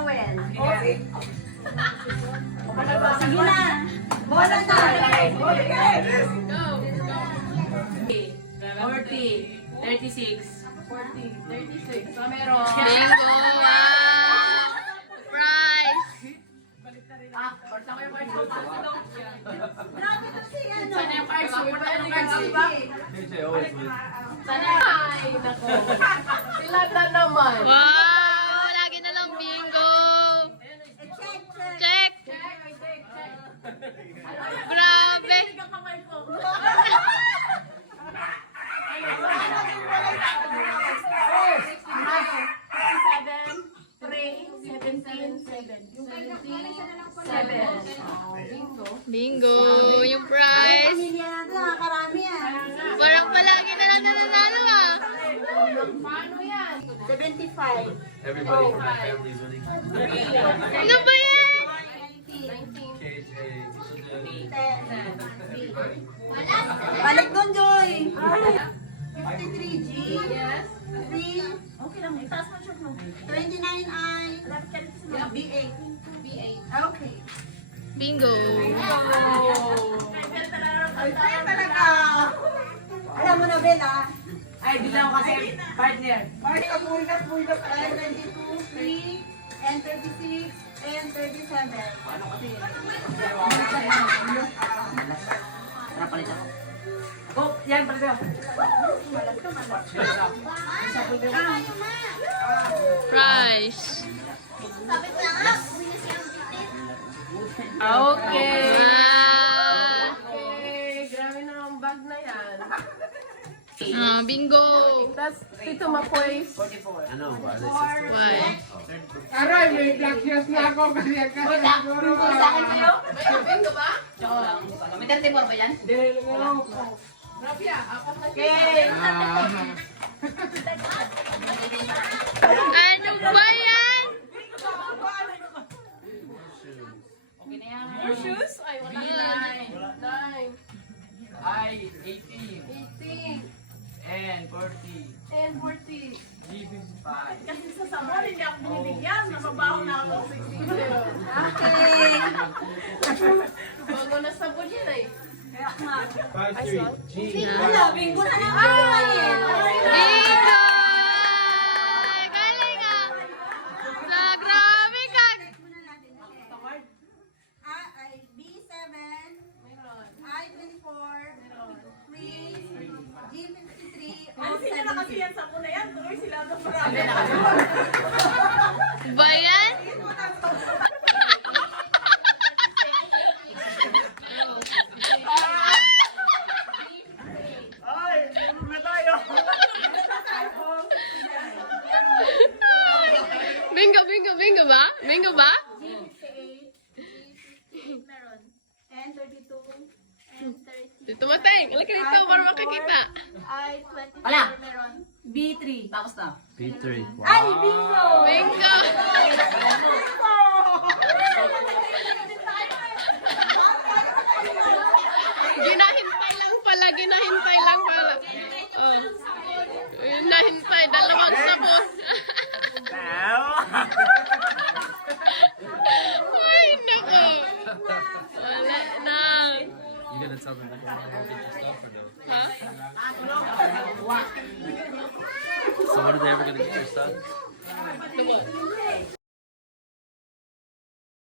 towel. Sige na. Bola na. Go! 40, 36. 40, 36. So, meron. Bingo! Wow! Prize! Basta ko yung cards ko. Grabe to si ano. Sana yung cards ko. Wala yung cards ko. Sana. Ay, nako. Sila na naman. Wow! Lagi na lang bingo! Check. Check! Grabe! Bingo! Yung prize! Pamilya natin, nakakarami yan. Parang palagi na lang nananalo ah! Paano yan? 75. Everybody from my family is winning. Ano ba yan? 90. KJ, Balik doon, Joy. 53 G. Yes. 3. Okay lang. Itaas mo siya mo. 29I. B8. B8. Okay. Bingo! Ay, talaga. Alam mo na, Bella. Ay, bilang ko kasi partner. Mark, bulgat. 22, 3, and 36, and 37. Oh, yan pala sa'yo. Prize! Okay. Wow! Okay, grabe na ang bag na yan. Ah, bingo! Tapos, Tito Makoy. Ano ba? This is Why? Aray, may black shoes na ako kasi siguro Bingo ba? Dahil ano po. Rabia, apat na siya. Okay. Ano ba yan? More shoes? Ay, wala. 9. Ay, 18 18. and 40. And 40. G55. Kasi sa sabon, hindi ako binibigyan. Nababaho na ako. 60. Okay. Bago na sabon yan ay. 53. G. Wala, bingo na naman. Bingo! Galing ah! Sa grabe ka! Ay, B7, I24, 3, G53, Ano sila na kasi yan sabon na yan? Tuloy sila na marami. Ba yan? Bingo, bingo, bingo ba? Bingo ba? and 32, and 30. Dito mateng. Halika dito para makakita. I24 Wala. meron. B3. Tapos na. P3. Ay, bingo! Bingo!